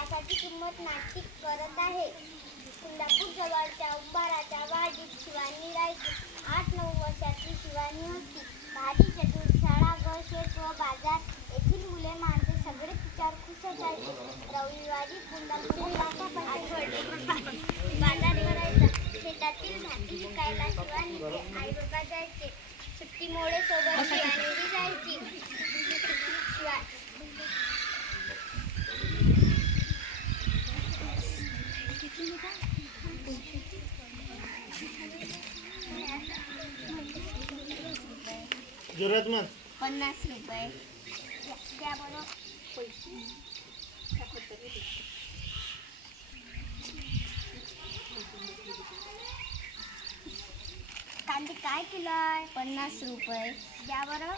वासाची किंमत नाशिक करत आहे. कुंदापूर जवळच्या उंबाराच्या वाडीत शिवानी राहायची आठ नऊ वर्षाची शिवानी होती. भारी चतुर शाळा घर शेत व बाजार येथील मुले माणसे सगळे तिच्यावर खुश असायचे. रविवारी कुंदापूरला बाजार भरायचा. शेतातील भाजी विकायला शिवानीचे आई बाबा जायचे. सुट्टीमुळे सोबत शिवानी जायची. शिवा जरूरतमंद पन्नास रुपये. द्या बरं पैसे कांदे काय किलो आहे? पन्नास रुपये. द्या बरं.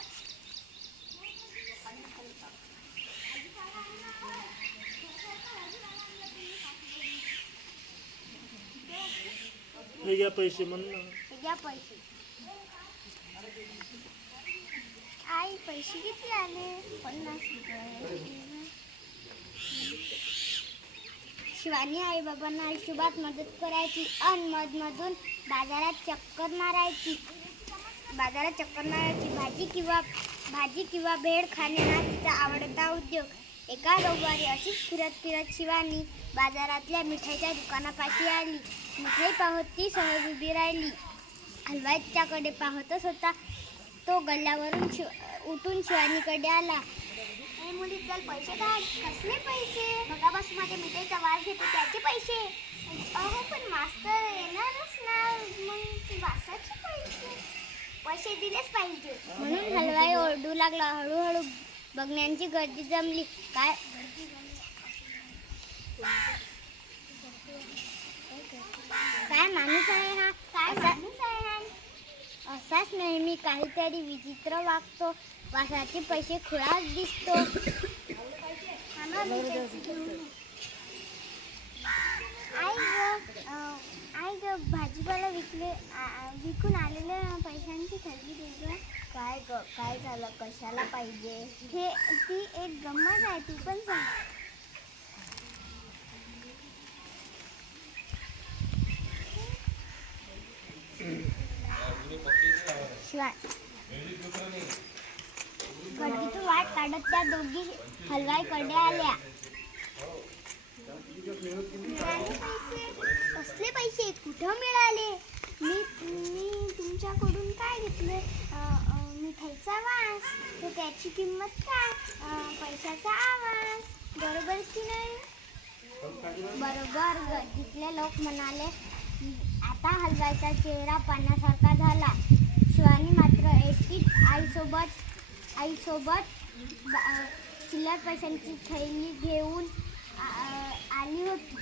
हे घ्या पैसे म्हण ना. हे घ्या पैसे. आई पैसे किती आले? पन्नास रुपये. शिवानी आई बाबांना हिशोबात मदत करायची अन मधमधून बाजारात चक्कर मारायची. बाजारात चक्कर मारायची. भाजी किंवा भाजी किंवा भेळ खाणे हा तिचा आवडता उद्योग. एका रविवारी अशीच फिरत फिरत शिवानी बाजारातल्या मिठाईच्या दुकानापाशी आली. मिठाई पाहत ती सहज उभी राहिली. हलवाईच्याकडे पाहतच होता तो गल्ल्यावरून शिव उठून शिवानीकडे आला. ए मुली चल पैसे काढ. कसले पैसे? मगापासून माझ्या मिठाईचा वास घेतो त्याचे पैसे. अहो पण मास्तर येणारच ना. मग ते वासाचे पैसे. पैसे दिलेच पाहिजे. म्हणून हलवाई ओरडू लागला. हळूहळू बघण्यांची गर्दी जमली. काय माणूस आहे हा काय माणूस आहे नेहमी काहीतरी विचित्र वागतो. वासाचे पैसे खुळाच दिसतो. आई ग अं, आई ग भाजीपाला विकले विकून आलेल्या पैशांची थैली दे ग काय ग काय झालं? कशाला पाहिजे? हे ती एक गंमत आहे तू पण सांग. शिवाय. गर्दीतून वाट काढत त्या दोघी हलवाईकडे आल्या. पैसे? कसले पैसे? कुठं मिळाले? मी मी तुमच्याकडून काय घेतले मिठाईचा वास तर त्याची किंमत काय? पैशाचा आवाज. बरोबर की नाही? बरोबर. तिथले लोक म्हणाले आता हलवायचा चेहरा पाण्यासारखा झाला. शिवानी मात्र एकटीच आईसोबत आईसोबत बा- चिल्लर पैशांची थैली घेऊन आली होती.